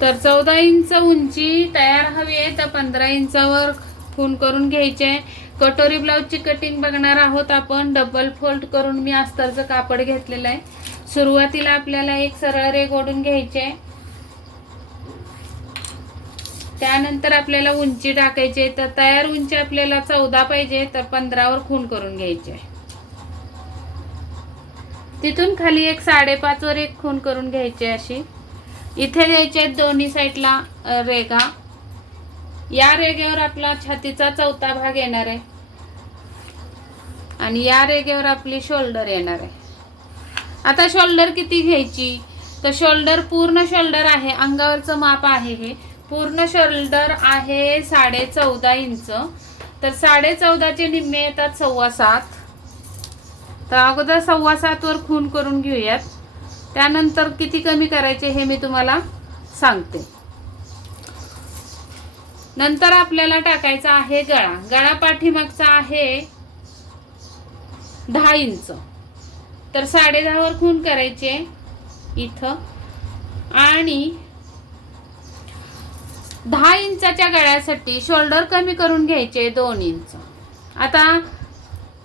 तर चौदा इंच उंची तयार हवी आहे. तर पंधरा इंचावर खून करून घ्यायचे आहे. कटोरी ब्लाऊजची कटिंग बघणार आहोत आपण. डबल फोल्ड करून मी अस्तरचं कापड घेतलेलं आहे. सुरुवातीला आपल्याला एक सरळ रेग ओढून घ्यायचे आहे. त्यानंतर आपल्याला उंची टाकायची आहे. तर तयार उंची आपल्याला चौदा पाहिजे तर पंधरावर खून करून घ्यायची आहे. तिथून खाली एक साडेपाचवर एक खून करून घ्यायची आहे अशी. इथे द्यायचे आहेत दोन्ही साईडला रेगा या रेगेवर आपला छातीचा चौथा भाग येणार आहे. आणि या रेगेवर आपली शोल्डर येणार आहे. आता शोल्डर किती घ्यायची? तर शोल्डर पूर्ण शोल्डर आहे अंगावरचं माप आहे हे. पूर्ण शोल्डर आहे साडे चौदा इंच. तर साडे चौदाचे निम्मे येतात सव्वा सात. तर अगोदर सव्वा सातवर खून करून घेऊयात. त्यानंतर किती कमी करायचे हे मी तुम्हाला सांगते. नंतर आपल्याला टाकायचा आहे गळा. गळा पाठीमागचा आहे दहा इंच. तर साडे दहावर खून करायचे इथं. आणि दहा इंचाच्या गळ्यासाठी शोल्डर कमी करून घ्यायचे दोन इंच. आता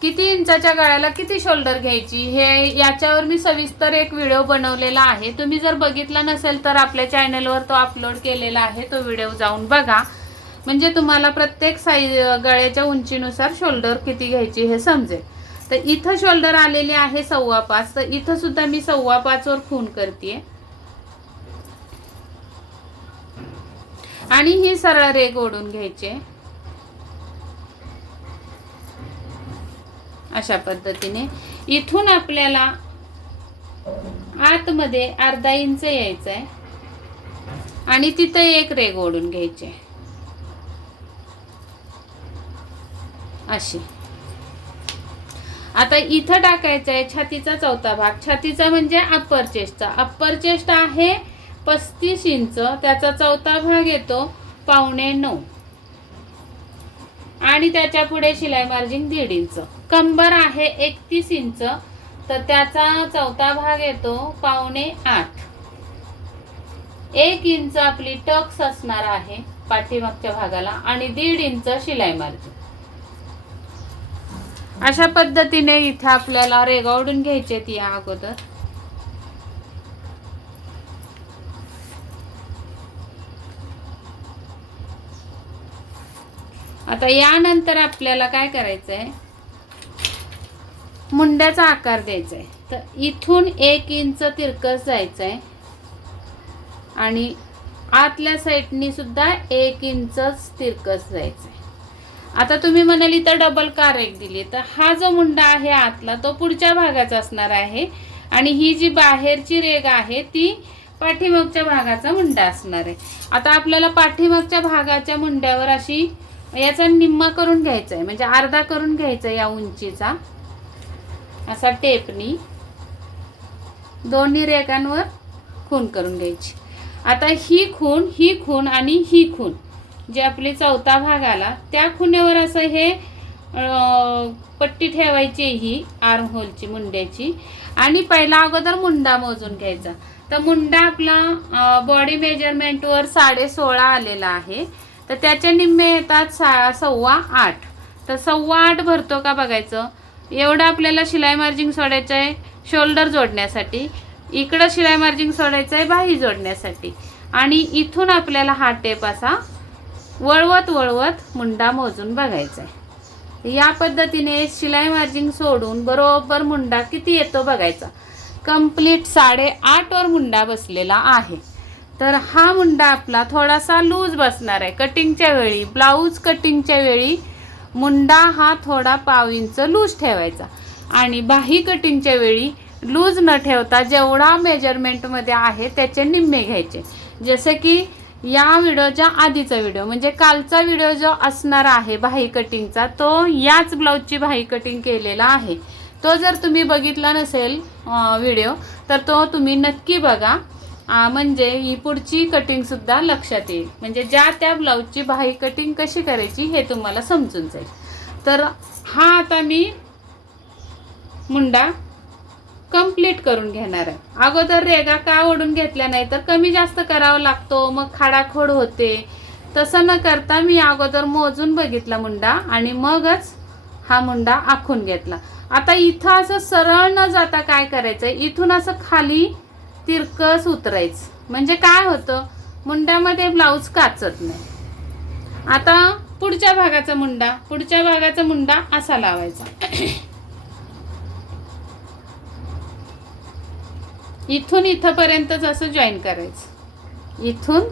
किती इंचाच्या गळ्याला किती शोल्डर घ्यायची? हे याच्यावर मी सविस्तर एक व्हिडिओ बनवलेला आहे. तुम्ही जर बघितला नसेल तर आपल्या चॅनलवर तो अपलोड केलेला आहे. तो व्हिडिओ जाऊन बघा. म्हणजे तुम्हाला प्रत्येक साईज गळ्याच्या उंचीनुसार शोल्डर किती घ्यायची हे समजेल. तर इथं शोल्डर आलेले आहे सव्वा पाच. तर इथं सुद्धा मी सव्वा पाचवर खून करते आणि ही सरळ रेग ओढून घ्यायचे अशा पद्धतीने. इथून आपल्याला आतमध्ये अर्धा इंच यायचं आहे आणि तिथं एक रेग ओढून घ्यायचे. अशी. आता इथं टाकायचं आहे छातीचा चौथा भाग. छातीचा म्हणजे अप्पर चेस्टचा अप्पर चेस्ट आहे पस्तीस इंच. त्याचा चौथा भाग येतो पावणे नऊ. आणि त्याच्या पुढे शिलाई मार्जिन दीड इंच. कंबर आहे एकतीस इंच तर त्याचा चौथा भाग येतो पावणे आठ. एक इंच आपली टक्स असणार आहे पाठीमागच्या भागाला आणि दीड इंच शिलाई मार्जिन. अशा पद्धतीने इथे आपल्याला रेगावडून घ्यायचे ती या अगोदर. आता यानंतर आपल्याला काय करायचं आहे मुंड्याचा आकार द्यायचा आहे तर इथून एक इंच तिरकस जायचं आहे आणि आतल्या साईडनी सुद्धा एक इंचच तिरकस जायचं आहे आता तुम्ही म्हणाल इथं डबल कार एक दिली. तर हा जो मुंडा आहे आतला तो पुढच्या भागाचा असणार आहे. आणि ही जी बाहेरची रेग आहे ती पाठीमागच्या भागाचा मुंडा असणार आहे. आता आपल्याला पाठीमागच्या भागाच्या मुंड्यावर अशी याचा निम्मा करून घ्यायचा आहे म्हणजे अर्धा करून घ्यायचा या उंचीचा. असा टेपनी दोन्ही रेगांवर खून करून घ्यायची. आता ही खून ही खून आणि ही खून जी आपली चौथा भाग आला त्या खुण्यावर असं हे पट्टी ठेवायची ही आर्म होलची मुंड्याची. आणि पहिला अगोदर मुंडा मोजून घ्यायचा. तर मुंडा आपला बॉडी मेजरमेंटवर साडे सोळा आलेला आहे. तर त्याचे निम्मे येतात सा सव्वा आठ. तर सव्वा आठ भरतो का बघायचं? एवढं आपल्याला शिलाई मार्जिंग सोडायचं आहे शोल्डर जोडण्यासाठी. इकडं शिलाई मार्जिंग सोडायचं आहे बाही जोडण्यासाठी. आणि इथून आपल्याला हा टेप असा वळवत वळवत मुंडा मोजून बघायचा आहे या पद्धतीने शिलाई मार्जिंग सोडून बरोबर मुंडा किती येतो बघायचा? कंप्लीट साडे मुंडा बसलेला आहे. तर हा मुंडा आपला थोडासा लूज बसणार आहे. कटिंगच्या वेळी ब्लाऊज कटिंगच्या वेळी मुंडा हा थोडा पाव इंच लूज ठेवायचा. आणि बाही कटिंगच्या वेळी लूज न ठेवता जेवढा मेजरमेंटमध्ये आहे त्याचे निम्मे घ्यायचे. जसे की या व्हिडिओच्या आधीचा व्हिडिओ म्हणजे कालचा व्हिडिओ जो असणार आहे बाही कटिंगचा तो याच ब्लाऊजची बाही कटिंग केलेला आहे. तो जर तुम्ही बघितला नसेल व्हिडिओ तर तो तुम्ही नक्की बघा. म्हणजे ही पुढची कटिंग सुद्धा लक्षात येईल. म्हणजे ज्या त्या ब्लाऊजची बाही कटिंग कशी करायची हे तुम्हाला समजून जाईल. तर हा आता मी मुंडा कंप्लीट करून घेणार आहे. अगोदर रेगा का ओढून घेतल्या नाही तर कमी जास्त करावा लागतो मग खाडाखोड होते. तसं न करता मी अगोदर मोजून बघितला मुंडा आणि मगच हा मुंडा आखून घेतला. आता इथं असं सरळ न जाता काय करायचं? इथून असं खाली तिरकस उतरायचं. म्हणजे काय होतं? मुंड्यामध्ये ब्लाऊज काचत नाही. आता पुढच्या भागाचा मुंडा पुढच्या भागाचा मुंडा असा लावायचा. इथून इथंपर्यंतच असं जॉईन करायचं. इथून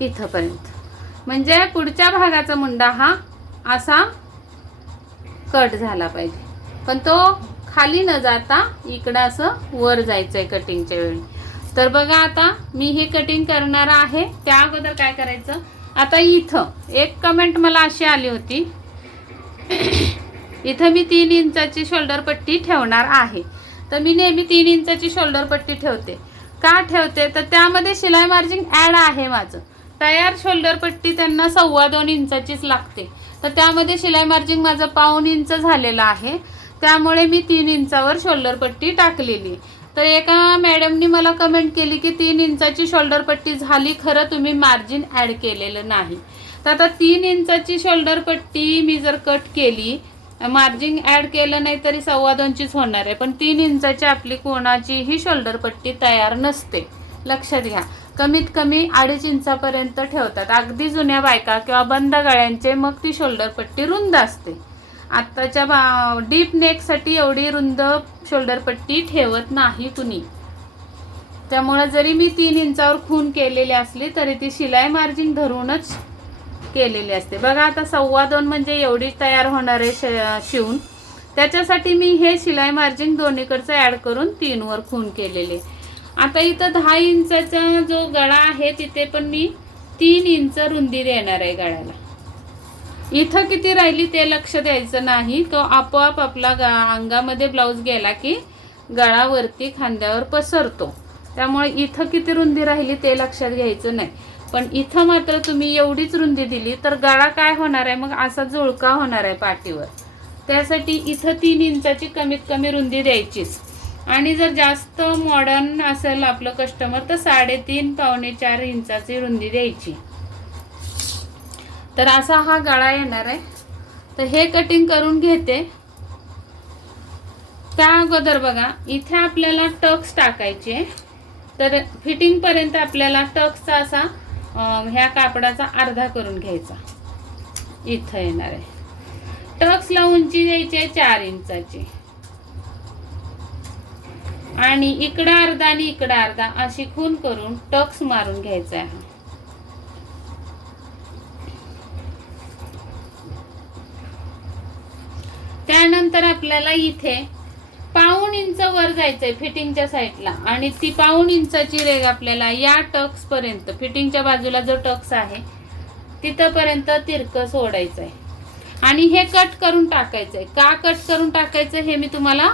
इथंपर्यंत. म्हणजे पुढच्या भागाचा मुंडा हा असा कट झाला पाहिजे. पण तो खाली न जाता इकडं असं वर जायचं आहे कटिंगच्या वेळी. तर बघा आता मी हे कटिंग करणार आहे. त्या अगोदर काय करायचं? आता इथं एक कमेंट मला अशी आली होती. इथं मी तीन इंचाची शोल्डर पट्टी ठेवणार आहे. तर मी नेहमी तीन इंचाची शोल्डर पट्टी ठेवते. का ठेवते? तर त्यामध्ये शिलाई मार्जिन ॲड आहे माझं. तयार शोल्डर पट्टी त्यांना सव्वा दोन इंचाचीच लागते. तर त्यामध्ये शिलाई मार्जिन माझं पाऊन इंच झालेलं आहे. त्यामुळे मी तीन इंचावर शोल्डर पट्टी टाकलेली. तर एका मॅडमनी मला कमेंट केली की तीन इंचाची शोल्डर पट्टी झाली खरं तुम्ही मार्जिन ॲड केलेलं नाही. तर आता तीन इंचाची शोल्डर पट्टी मी जर कट केली मार्जिन ॲड केलं नाही तरी सव्वा दोनचीच होणार आहे. पण तीन इंचाची आपली कोणाचीही शोल्डर पट्टी तयार नसते. लक्षात घ्या. कमीत कमी अडीच इंचापर्यंत ठेवतात. अगदी जुन्या बायका किंवा बंद गळ्यांचे मग ती शोल्डर पट्टी रुंद असते. आत्ताच्या बा डीप नेकसाठी एवढी रुंद शोल्डर पट्टी ठेवत नाही कुणी. त्यामुळे जरी मी तीन इंचावर खून केलेली असली तरी ती शिलाई मार्जिन धरूनच केलेली असते. बघा आता सव्वा दोन म्हणजे एवढी तयार होणार आहे श- शिवून. त्याच्यासाठी मी हे शिलाई मार्जिन दोन्हीकडचं ॲड करून तीनवर खून केलेले. आता इथं दहा इंचाचा जो गळा आहे तिथे पण मी तीन इंच रुंदी देणार आहे गळ्याला. इथं किती राहिली ते लक्ष द्यायचं नाही. तो आपोआप आपला गा अंगामध्ये ब्लाऊज गेला की गळावरती खांद्यावर पसरतो. त्यामुळे इथं किती रुंदी राहिली ते लक्षात घ्यायचं नाही. पण इथं मात्र तुम्ही एवढीच रुंदी दिली तर गळा काय होणार आहे? मग असा जुळका होणार आहे पाठीवर. त्यासाठी इथं तीन इंचाची कमीत कमी रुंदी द्यायचीच. आणि जर जास्त मॉडर्न असेल आपलं कस्टमर तर साडेतीन पावणे चार इंचाची रुंदी द्यायची. तर असा हा गळा येणार आहे. तर हे कटिंग करून घेते. त्या अगोदर बघा इथे आपल्याला टक्स टाकायचे तर फिटिंगपर्यंत आपल्याला टक्सचा असा ह्या कापडाचा अर्धा करून घ्यायचा. इथं येणार आहे. टक्सला उंची द्यायची आहे चार इंचाची. आणि इकडं अर्धा आणि इकडं अर्धा अशी खून करून टक्स मारून घ्यायचा आहे. त्यानंतर आपल्याला इथे पाऊण इंच वर जायचंय फिटिंगच्या साईडला. आणि ती पाऊण इंचाची रेग आपल्याला या टक्स पर्यंत फिटिंगच्या बाजूला जो टक्स आहे तिथंपर्यंत तिरकं सोडायचं आहे आणि हे कट करून टाकायचंय. का कट करून टाकायचं हे मी तुम्हाला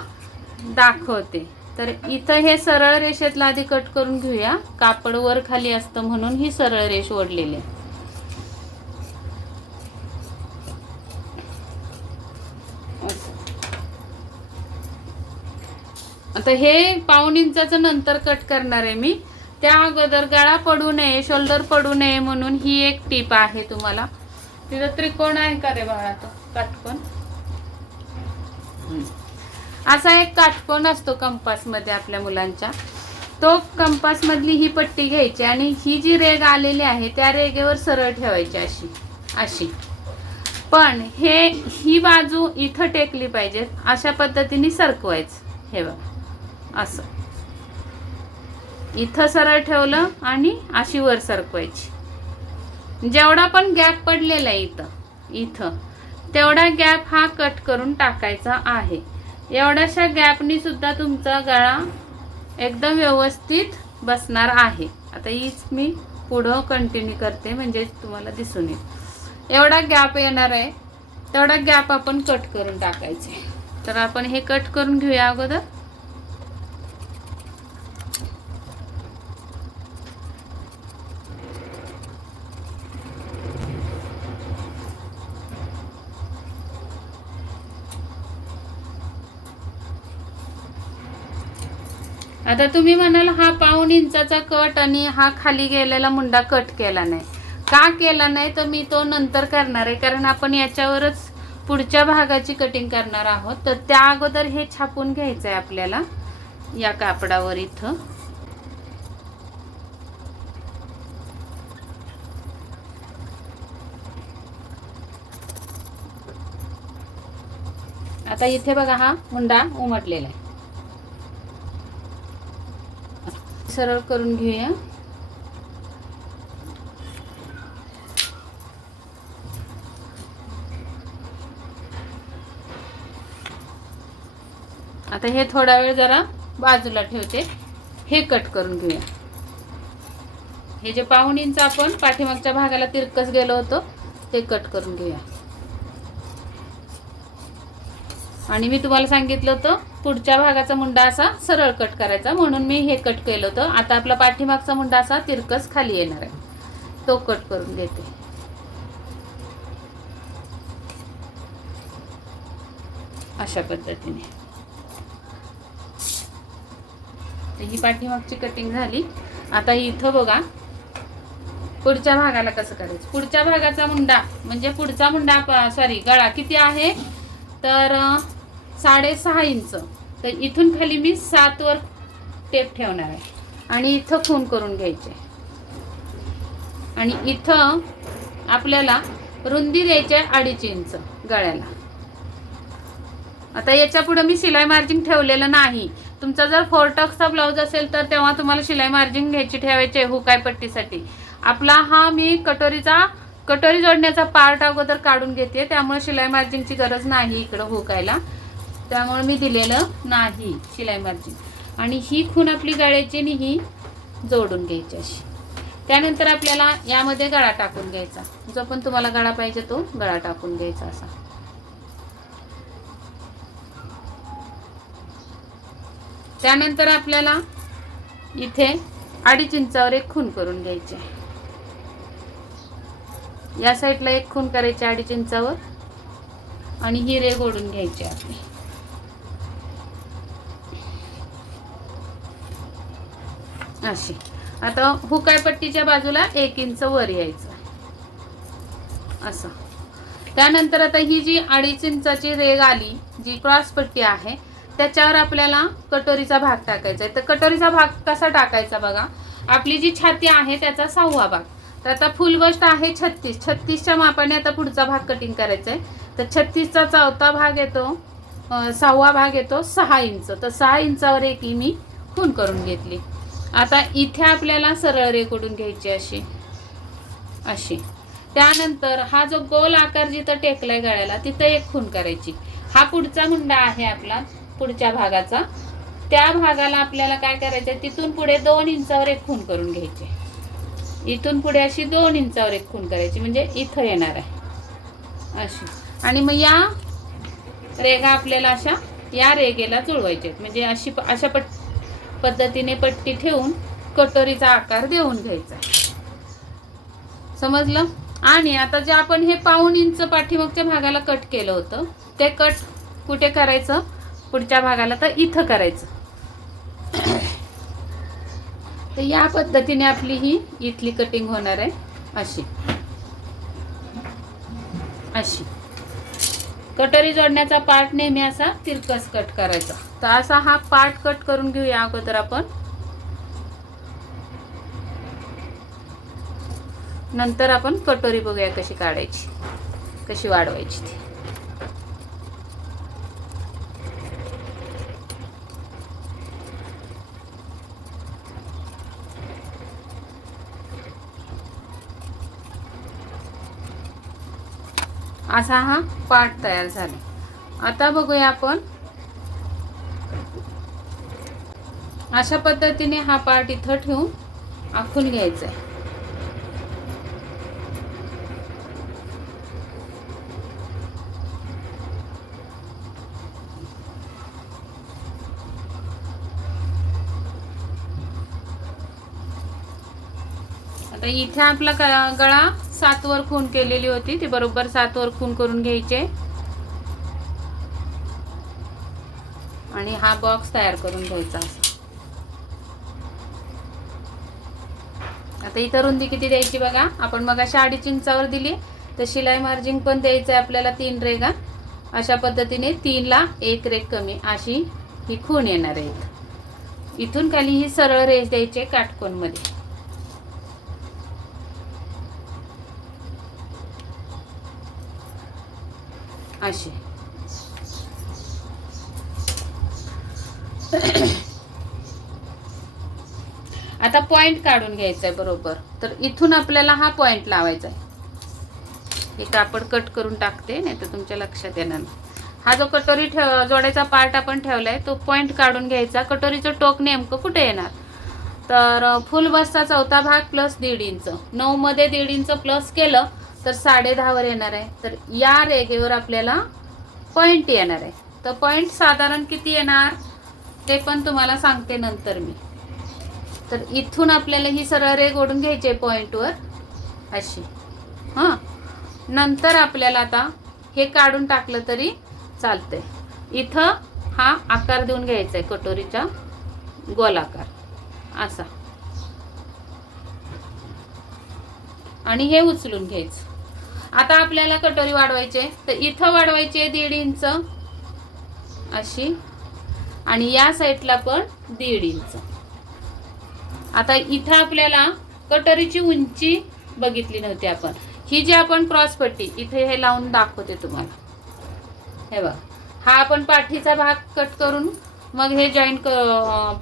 दाखवते. तर इथं हे सरळ रेषेतला आधी कट करून घेऊया. कापड वर खाली असतं म्हणून ही सरळ रेष ओढलेली आहे. आता हे पाऊन इंचाचं नंतर कट करणार आहे मी. त्या अगोदर गळा पडू नये शोल्डर पडू नये म्हणून ही एक टीप आहे तुम्हाला. तिथं त्रिकोण आहे का रे बाळा तो? असा एक काटकोण असतो कंपासमध्ये आपल्या मुलांच्या. तो कंपास मधली ही पट्टी घ्यायची आणि ही जी रेग आलेली आहे त्या रेगेवर सरळ ठेवायची अशी अशी. पण हे ही बाजू इथं टेकली पाहिजे अशा पद्धतीने सरकवायचं. हे बघा. असं. इथं सरळ ठेवलं आणि अशी वर सरकवायची. जेवढा पण गॅप पडलेला आहे इथं इथं तेवढा गॅप हा कट करून टाकायचा आहे. एवढ्याशा गॅपनी सुद्धा तुमचा गळा एकदम व्यवस्थित बसणार आहे. आता हीच मी पुढं कंटिन्यू करते म्हणजे तुम्हाला दिसून येईल. एवढा गॅप येणार आहे तेवढा गॅप आपण कट करून टाकायचे. तर आपण हे कट करून घेऊया अगोदर. आता तुम्ही म्हणाल हा पाऊण इंचाचा कट आणि हा खाली गेलेला मुंडा कट केला नाही. का केला नाही तर मी तो नंतर करणार आहे. कारण आपण याच्यावरच पुढच्या भागाची कटिंग करणार आहोत. तर त्या अगोदर हे छापून घ्यायचं आहे आपल्याला. या कापडावर इथं. आता इथे बघा हा मुंडा उमटलेला आहे. सरळ करून घेऊया. आता हे थोडा वेळ जरा बाजूला ठेवते. हे कट करून घेऊया. हे जे पाहुणींचं आपण पाठीमागच्या भागाला तिरकस गेलो होतो ते कट करून घेऊया. आणि मी तुम्हाला सांगितलं होतं पुढच्या भागाचा मुंडा असा सरळ कट करायचा. म्हणून मी हे कट केलं होतं. आता आपला पाठीमागचा मुंडा असा तिरकस खाली येणार आहे. तो कट करून देते. अशा पद्धतीने. ही पाठीमागची कटिंग झाली. आता इथं बघा पुढच्या भागाला कसं करायचं? पुढच्या भागाचा मुंडा म्हणजे पुढचा मुंडा सॉरी गळा किती आहे? तर साडेसहा इंच. तर इथून खाली मी सातवर टेप ठेवणार आहे. आणि इथं खून करून घ्यायचे. आणि इथं आपल्याला रुंदी द्यायची आहे अडीच इंच गळ्याला. आता याच्यापुढे मी शिलाई मार्जिंग ठेवलेलं नाही. तुमचा जर फोर टक्सचा ब्लाऊज असेल तर तेव्हा तुम्हाला शिलाई मार्जिंग घ्यायची ठेवायची आहे हुकाय पट्टीसाठी आपला हा मी कटोरीचा कटोरी जोडण्याचा पार्ट अगोदर काढून घेते. त्यामुळे शिलाई मार्जिंगची गरज नाही इकडं हुकायला. त्यामुळे मी दिलेलं नाही शिलाई मार्जिन. आणि ही खून आपली गळ्याची आणि ही जोडून घ्यायची अशी. त्यानंतर आपल्याला यामध्ये गळा टाकून घ्यायचा. जो पण तुम्हाला गळा पाहिजे तो गळा टाकून घ्यायचा असा. त्यानंतर आपल्याला इथे अडीच इंचावर एक खून करून घ्यायचे. या साईडला एक खून करायची अडीच इंचावर. आणि ही रेग ओढून घ्यायची आपली. अशी. आता हुकाय पट्टीच्या बाजूला एक इंच वर यायचं. असं. त्यानंतर आता ही जी अडीच इंचाची रेग आली जी क्रॉस पट्टी आहे त्याच्यावर आपल्याला कटोरीचा भाग टाकायचा आहे. तर कटोरीचा भाग कसा टाकायचा बघा? आपली जी छाती आहे त्याचा सहावा भाग. तर आता फुल गोष्ट आहे छत्तीस. छत्तीसच्या मापाने आता पुढचा भाग कटिंग करायचा आहे तर छत्तीसचा चौथा भाग येतो सहावा भाग येतो सहा इंच. तर सहा इंचावर एक ही मी खून करून घेतली. आता इथे आपल्याला सरळ रेकडून घ्यायची अशी. अशी. त्यानंतर हा जो गोल आकार जिथं टेकलाय गळ्याला तिथं एक खून करायची. हा पुढचा मुंडा आहे आपला पुढच्या भागाचा. त्या भागाला आपल्याला काय करायचं तिथून पुढे दोन इंचावर एक खून करून घ्यायचे. इथून पुढे अशी दोन इंचावर एक खून करायची म्हणजे इथं येणार आहे. अशी. आणि मग या रेगा आपल्याला अशा या रेगेला जुळवायच्या आहेत. म्हणजे अशी प- अशा पट पद्धतीने पट्टी ठेवून कटोरीचा आकार देऊन घ्यायचा समजलं? आणि आता जे आपण हे पाऊन इंच पाठीमागच्या भागाला कट केलं होतं ते कट कुठे करायचं? पुढच्या भागाला तर इथं करायचं. तर या पद्धतीने आपली ही इथली कटिंग होणार आहे. अशी. अशी. कटोरी जोडण्याचा पार्ट नेहमी असा तिरकस कट करायचा. तर असा हा पार्ट कट करून घेऊया अगोदर आपण. नंतर आपण कटोरी बघूया कशी काढायची कशी वाढवायची ती. असा हा पार्ट तयार झाला. आता बघूया आपण. अशा पद्धतीने हा पार्ट इथं ठेवून आखून घ्यायचा आहे. आता इथे आपला गळा सातवर खून केलेली होती. ती बरोबर सातवर खून करून घ्यायचे. आणि हा बॉक्स तयार करून घ्यायचा आता इथं रुंदी किती द्यायची बघा. आपण मग अशा अडीच इंचावर दिली. तर शिलाई मार्जिन पण द्यायचं आहे आपल्याला तीन रेगा अशा पद्धतीने तीनला एक रेग कमी अशी ही खूण येणार आहेत. इथून खाली ही सरळ रेस द्यायची काटकोनमध्ये. अशी. आता पॉइंट काढून घ्यायचा आहे बरोबर. तर इथून आपल्याला हा पॉइंट लावायचा आहे हे कापड कट करून टाकते नाही तर तुमच्या लक्षात येणार हा जो कटोरी ठेव जोडायचा पार्ट आपण ठेवलाय तो पॉइंट काढून घ्यायचा. कटोरीचं टोक नेमकं कुठे येणार? तर फुल बसचा चौथा भाग प्लस दीड इंच नऊमध्ये दीड इंच प्लस केलं तर साडे दहावर येणार आहे. तर या रेगेवर आपल्याला पॉईंट येणार आहे. तर पॉईंट साधारण किती येणार? ते पण तुम्हाला सांगते नंतर मी. तर इथून आपल्याला ही सरळ रेग ओढून घ्यायची आहे पॉईंटवर अशी. हां? नंतर आपल्याला आता हे काढून टाकलं तरी चालतंय. इथं हा आकार देऊन घ्यायचा आहे कटोरीचा गोलाकार. असा. आणि हे उचलून घ्यायचं. आता आपल्याला कटोरी वाढवायची आहे. तर इथं वाढवायची आहे दीड इंच. अशी. आणि या साईडला पण दीड इंच. आता इथं आपल्याला कटोरीची उंची बघितली नव्हती आपण. ही जी आपण क्रॉस पट्टी इथे हे लावून दाखवते तुम्हाला. हे बघा. हा आपण पाठीचा भाग कट करून मग हे जॉईंट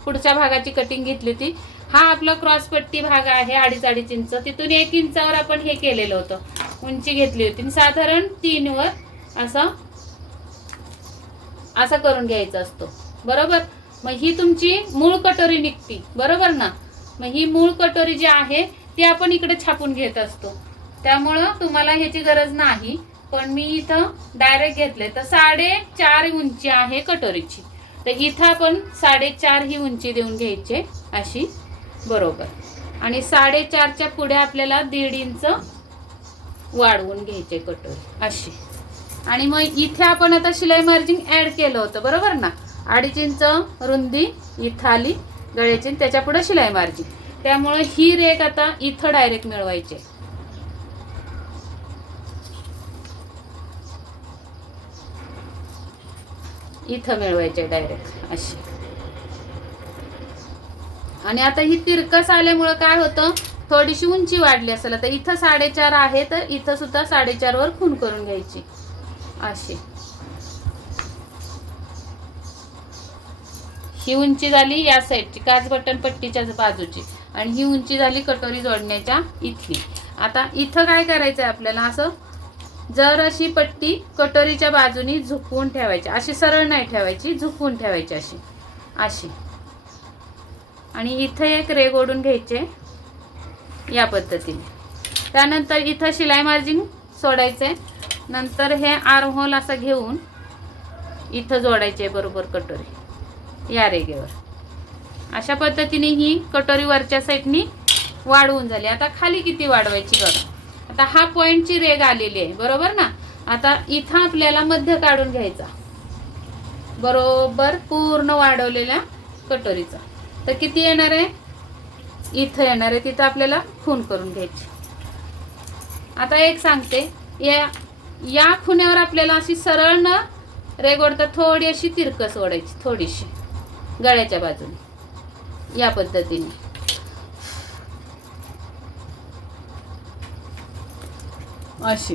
पुढच्या भागाची कटिंग घेतली होती. हा आपला क्रॉस पट्टी भाग आहे अडीच अडीच इंच. तिथून एक इंचावर आपण हे केलेलं होतं. उंची घेतली होती. साधारण तीनवर असं असं करून घ्यायचा असतो. बरोबर? मग ही तुमची मूळ कटोरी निघती. बरोबर ना? मग ही मूळ कटोरी जी आहे ती आपण इकडे छापून घेत असतो. त्यामुळं तुम्हाला ह्याची गरज नाही. पण मी इथं डायरेक्ट घेतले. तर साडेचार उंची आहे कटोरीची. तर इथं आपण साडेचार ही उंची देऊन घ्यायची अशी बरोबर. आणि साडेचारच्या पुढे आपल्याला दीड इंच वाढवून घ्यायचे कटोरी अशी. आणि मग इथे आपण आता शिलाई मार्जिन ऍड केलं होतं बरोबर ना? अडीच इंच रुंदी इथं आली गळ्याची त्याच्या पुढे शिलाई मार्जिन त्यामुळे ही रेख आता इथं डायरेक्ट मिळवायची आहे. इथं मिळवायचे डायरेक्ट अशी. आणि आता ही तिरकस आल्यामुळं काय होतं? थोडीशी उंची वाढली असेल. आता इथं साडेचार आहे तर इथं सुद्धा साडेचार वर खून करून घ्यायची. अशी. ही उंची झाली या साईडची काच बटन पट्टीच्या बाजूची. आणि ही उंची झाली कटोरी जोडण्याच्या इथली. आता इथं काय करायचं आहे आपल्याला? असं जर अशी पट्टी कटोरीच्या बाजूनी झुकवून ठेवायची अशी सरळ नाही ठेवायची झुकवून ठेवायची अशी. अशी. आणि इथं एक रेग ओढून घ्यायचे या पद्धतीने. त्यानंतर इथं शिलाई मार्जिन सोडायचे. नंतर हे आर्महोल असं घेऊन इथं जोडायचे बरोबर कटोरी या रेगेवर अशा पद्धतीने ही कटोरी वरच्या साईडनी वाढवून झाली. आता खाली किती वाढवायची बघा. आता हा पॉईंटची रेग आलेली आहे. बरोबर ना? आता इथं आपल्याला मध्य काढून घ्यायचा. बरोबर पूर्ण वाढवलेल्या कटोरीचा. तर किती येणार आहे? इथं येणार आहे. तिथं आपल्याला खून करून घ्यायची. आता एक सांगते. या या खुण्यावर आपल्याला अशी सरळ न रेगोडता थोडी अशी तिरकस ओढायची थोडीशी. गळ्याच्या बाजूने. या पद्धतीने. अशी.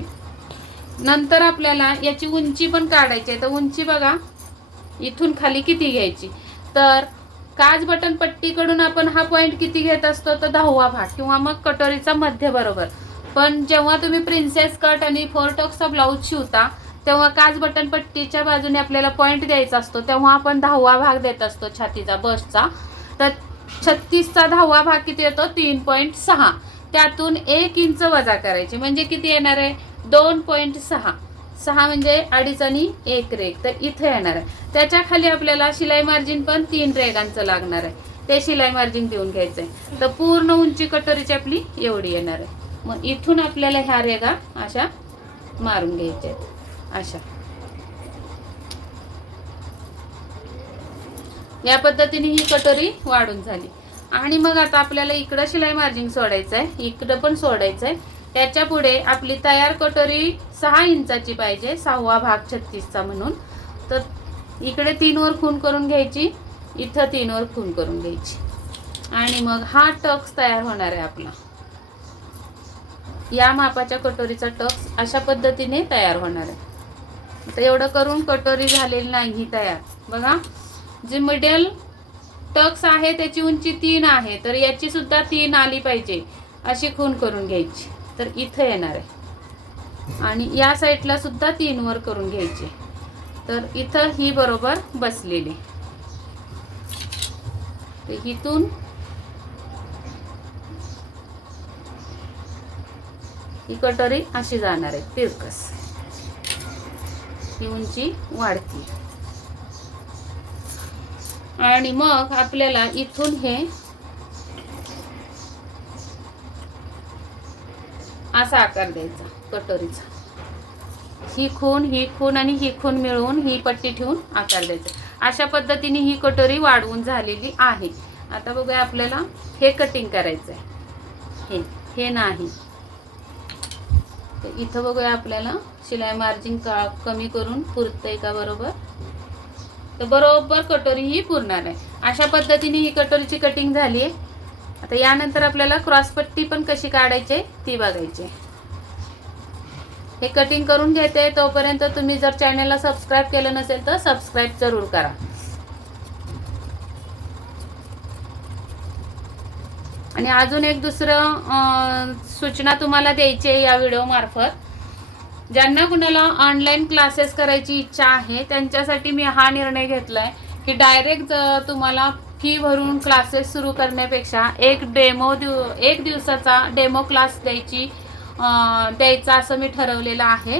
नंतर आपल्याला याची उंची पण काढायची आहे. तर उंची बघा इथून खाली किती घ्यायची? तर काच बटन पट्टीकडून आपण हा पॉईंट किती घेत असतो? तर दहावा भाग किंवा मग कटोरीचा मध्य बरोबर. पण जेव्हा तुम्ही प्रिन्सेस कट आणि फोर टॉक्सचा ब्लाऊज शिवता तेव्हा काच बटन पट्टीच्या बाजूने आपल्याला पॉईंट द्यायचा असतो. तेव्हा आपण दहावा भाग देत असतो छातीचा बसचा तर छत्तीसचा दहावा भाग किती येतो? तीन पॉईंट सहा. त्यातून एक इंच वजा करायची. म्हणजे किती येणार आहे? दोन पॉईंट सहा. सहा म्हणजे अडीच आणि एक रेग तर इथं येणार आहे. त्याच्याखाली आपल्याला शिलाई मार्जिन पण तीन रेगांचं लागणार आहे. ते शिलाई मार्जिन देऊन घ्यायचं आहे तर पूर्ण उंची कटोरीची आपली एवढी येणार आहे. मग इथून आपल्याला ह्या रेगा अशा मारून घ्यायच्या आहेत. अशा. या पद्धतीने ही कटोरी वाढून झाली. आणि मग आता आपल्याला इकडं शिलाई मार्जिन सोडायचं आहे इकडं पण सोडायचं आहे त्याच्या पुढे आपली तयार कटोरी सहा इंचाची पाहिजे सहावा भाग छत्तीसचा म्हणून. तर इकडे तीनवर खून करून घ्यायची इथं तीनवर खून करून घ्यायची. आणि मग हा टक्स तयार होणार आहे आपला. या मापाच्या कटोरीचा टक्स अशा पद्धतीने तयार होणार आहे. आता एवढं करून कटोरी झालेली नाही तयार. बघा जे मिडल टक्स आहे त्याची उंची तीन आहे तर याची सुद्धा तीन आली पाहिजे अशी खून करून घ्यायची. तर इथं येणार आहे. आणि या साईडला सुद्धा तीन वर करून घ्यायचे. तर इथं ही बरोबर बसलेली. तर इथून ही कटोरी अशी जाणार आहे तिरकस. ही उंची वाढती. आणि मग आपल्याला इथून हे असा आकार द्यायचा कटोरीचा. ही खून ही खून आणि ही खून मिळवून ही पट्टी ठेवून आकार द्यायचा. अशा पद्धतीने ही कटोरी वाढवून झालेली आहे. आता बघूया आपल्याला हे कटिंग करायचं आहे हे हे नाही. तर इथं बघूया आपल्याला शिलाई मार्जिन का कमी करून पुरतंय का बरोबर? तर बरोबर कटोरी ही पुरणार आहे. अशा पद्धतीने ही कटोरीची कटिंग झाली आहे आता यानंतर आपल्याला क्रॉसपट्टी पण कशी काढायची आहे ती बघायची आहे. हे कटिंग करून घेते तोपर्यंत तुम्ही जर चॅनलला सबस्क्राईब केलं नसेल तर सबस्क्राईब जरूर करा आणि अजून एक दुसरं सूचना तुम्हाला द्यायची आहे या व्हिडिओ मार्फत ज्यांना कुणाला ऑनलाईन क्लासेस करायची इच्छा आहे त्यांच्यासाठी मी हा निर्णय घेतलाय की डायरेक्ट तुम्हाला फी भरून क्लासेस सुरू करण्यापेक्षा एक डेमो दिव एक दिवसाचा डेमो क्लास द्यायची द्यायचा असं मी ठरवलेलं आहे.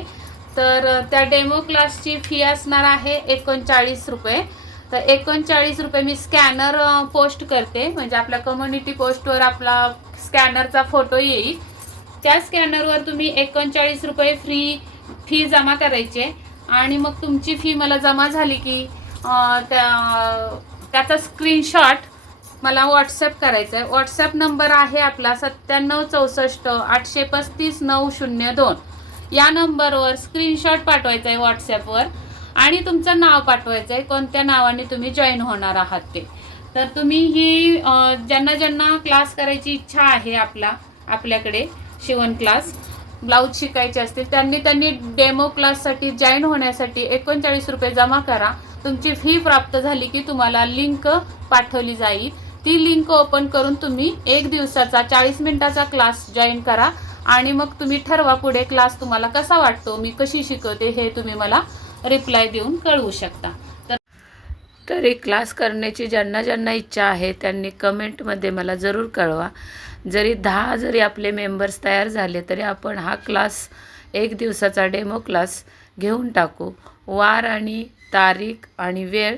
तर त्या डेमो क्लासची फी असणार आहे एकोणचाळीस रुपये. तर एकोणचाळीस रुपये मी स्कॅनर पोस्ट करते. म्हणजे आपल्या कम्युनिटी पोस्टवर आपला स्कॅनरचा फोटो येईल. त्या स्कॅनरवर तुम्ही एकोणचाळीस रुपये फ्री फी जमा करायची. आहे आणि मग तुमची फी मला जमा झाली की त्या त्याचा स्क्रीनशॉट मला व्हॉट्सअप करायचा आहे व्हॉट्सअप नंबर आहे आपला सत्त्याण्णव चौसष्ट आठशे पस्तीस नऊ शून्य दोन. या नंबरवर स्क्रीनशॉट पाठवायचा आहे व्हॉट्सॲपवर आणि तुमचं नाव पाठवायचं आहे कोणत्या नावाने तुम्ही जॉईन होणार आहात ते. तर तुम्ही ही ज्यांना ज्यांना क्लास करायची इच्छा आहे आपला आपल्याकडे शिवण क्लास ब्लाऊज शिकायचे असतील त्यांनी त्यांनी डेमो क्लाससाठी जॉईन होण्यासाठी एकोणचाळीस रुपये जमा करा. तुमची फी प्राप्त झाली की तुम्हाला लिंक पाठवली जाईल. ती लिंक ओपन करून तुम्ही एक दिवसाचा चाळीस मिनिटाचा क्लास जॉईन करा आणि मग तुम्ही ठरवा पुढे क्लास तुम्हाला कसा वाटतो मी कशी शिकवते हे तुम्ही मला रिप्लाय देऊन कळवू शकता. तर तरी क्लास करण्याची ज्यांना ज्यांना इच्छा आहे त्यांनी कमेंटमध्ये मला जरूर कळवा. जरी दहा जरी आपले मेंबर्स तयार झाले तरी आपण हा क्लास एक दिवसाचा डेमो क्लास घेऊन टाकू. वार आणि तारीख आणि वेळ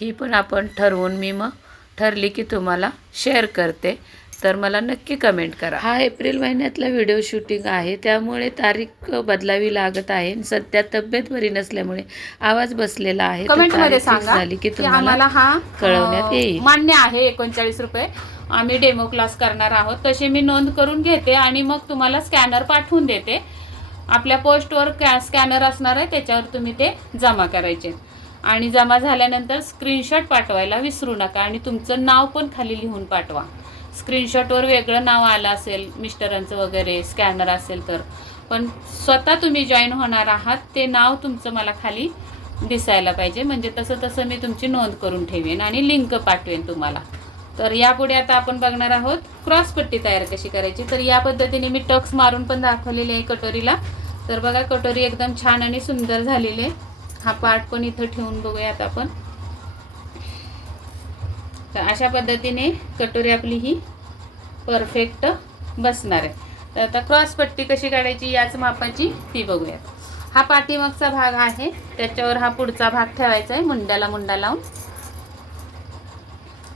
ही पण आपण ठरवून मी मग ठरली की तुम्हाला शेअर करते. तर मला नक्की कमेंट करा. हा एप्रिल महिन्यातला व्हिडिओ शूटिंग आहे. त्यामुळे तारीख बदलावी लागत आहे सध्या तब्येत बरी नसल्यामुळे आवाज बसलेला आहे. तर कमेंटमध्ये तारीख fix सांगा झाली की तुम्हाला आम्हाला हा कळवण्यात येईल. मान्य आहे एकोणचाळीस रुपये. आम्ही डेमो क्लास करणार आहोत. तशी मी नोंद करून घेते आणि मग तुम्हाला स्कॅनर पाठवून देते. आपल्या पोस्टवर स्कॅनर असणार आहे त्याच्यावर तुम्ही ते जमा करायचे. आणि जमा झाल्यानंतर स्क्रीनशॉट पाठवायला विसरू नका आणि तुमचं नाव पण खाली लिहून पाठवा. स्क्रीनशॉटवर वेगळं नाव आलं असेल मिस्टरांचं वगैरे स्कॅनर असेल तर. पण स्वतः तुम्ही जॉईन होणार आहात ते नाव तुमचं मला खाली दिसायला पाहिजे. म्हणजे तसं तसं मी तुमची नोंद करून ठेवेन आणि लिंक पाठवेन तुम्हाला. तर यापुढे आता आपण बघणार आहोत क्रॉस पट्टी तयार कशी करायची? तर या पद्धतीने मी टक्स मारून पण दाखवलेली आहे कटोरीला. तर बघा कटोरी एकदम छान आणि सुंदर झालेली आहे. हा पार्ट पण इथं ठेवून बघूयात आपण. तर अशा पद्धतीने कटोरी आपली ही परफेक्ट बसणार आहे. तर आता क्रॉस पट्टी कशी काढायची याच मापाची ती बघूयात. हा पाठीमागचा भाग आहे त्याच्यावर हा पुढचा भाग ठेवायचा आहे मुंड्याला मुंडा लावून.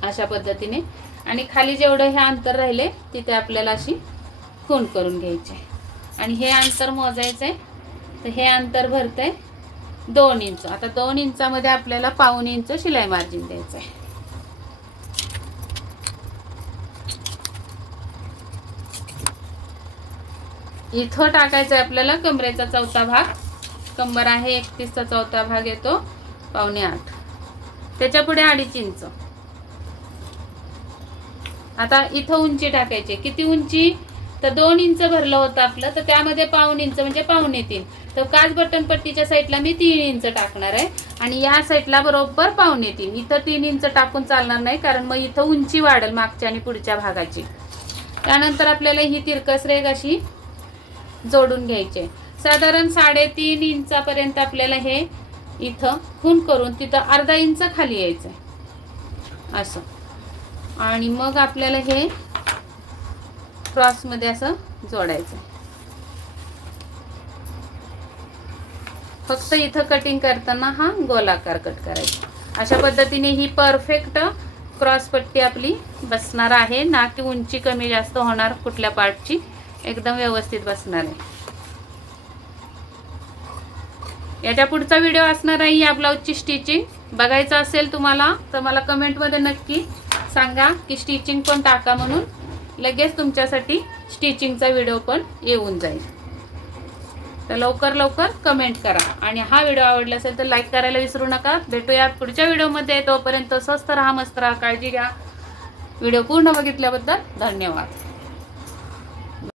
अशा पद्धतीने. आणि खाली जेवढं हे अंतर राहिले तिथे आपल्याला अशी खून करून घ्यायची आणि हे अंतर मोजायचं आहे तर हे अंतर भरतं आहे दोन इंच. आता दोन इंचामध्ये आपल्याला पाऊन इंच शिलाई मार्जिन द्यायचं आहे. इथं टाकायचं आहे आपल्याला कमरेचा चौथा भाग. कंबर आहे एकतीसचा चौथा भाग येतो पावणे आठ. त्याच्या पुढे अडीच इंच. आता इथं उंची टाकायची किती उंची? तर दोन इंच भरलं होतं आपलं तर त्यामध्ये पाऊन इंच म्हणजे पावणे येतील तर काच बटन पट्टीच्या साईडला मी तीन इंच टाकणार आहे. आणि या साईडला बरोबर पावणे तीन. इथं तीन इंच टाकून चालणार नाही कारण मग इथं उंची वाढेल मागच्या आणि पुढच्या भागाची. त्यानंतर आपल्याला ही तिरकस रेग अशी जोडून घ्यायची आहे. साधारण साडेतीन इंचापर्यंत आपल्याला हे इथं खून करून तिथं अर्धा इंच खाली यायचं आहे. असं. आणि मग आपल्याला हे क्रॉसमध्ये असं जोडायचं फक्त इथं कटिंग करताना हा गोलाकार कट करायचा. अशा पद्धतीने ही परफेक्ट क्रॉस पट्टी आपली बसणार आहे. ना की उंची कमी जास्त होणार कुठल्या पार्टची एकदम व्यवस्थित बसणार आहे. याच्या पुढचा व्हिडिओ असणार आहे या ब्लाऊजची स्टिचिंग बघायचं असेल तुम्हाला तर मला कमेंटमध्ये नक्की सांगा की स्टिचिंग पण टाका म्हणून. लगेच तुमच्यासाठी स्टिचिंगचा व्हिडिओ पण येऊन जाईल. तर लवकर लवकर कमेंट करा. आणि हा व्हिडिओ आवडला असेल तर लाईक करायला विसरू नका. भेटूया पुढच्या व्हिडिओमध्ये तोपर्यंत स्वस्त राहा मस्त राहा काळजी घ्या. व्हिडिओ पूर्ण बघितल्याबद्दल धन्यवाद.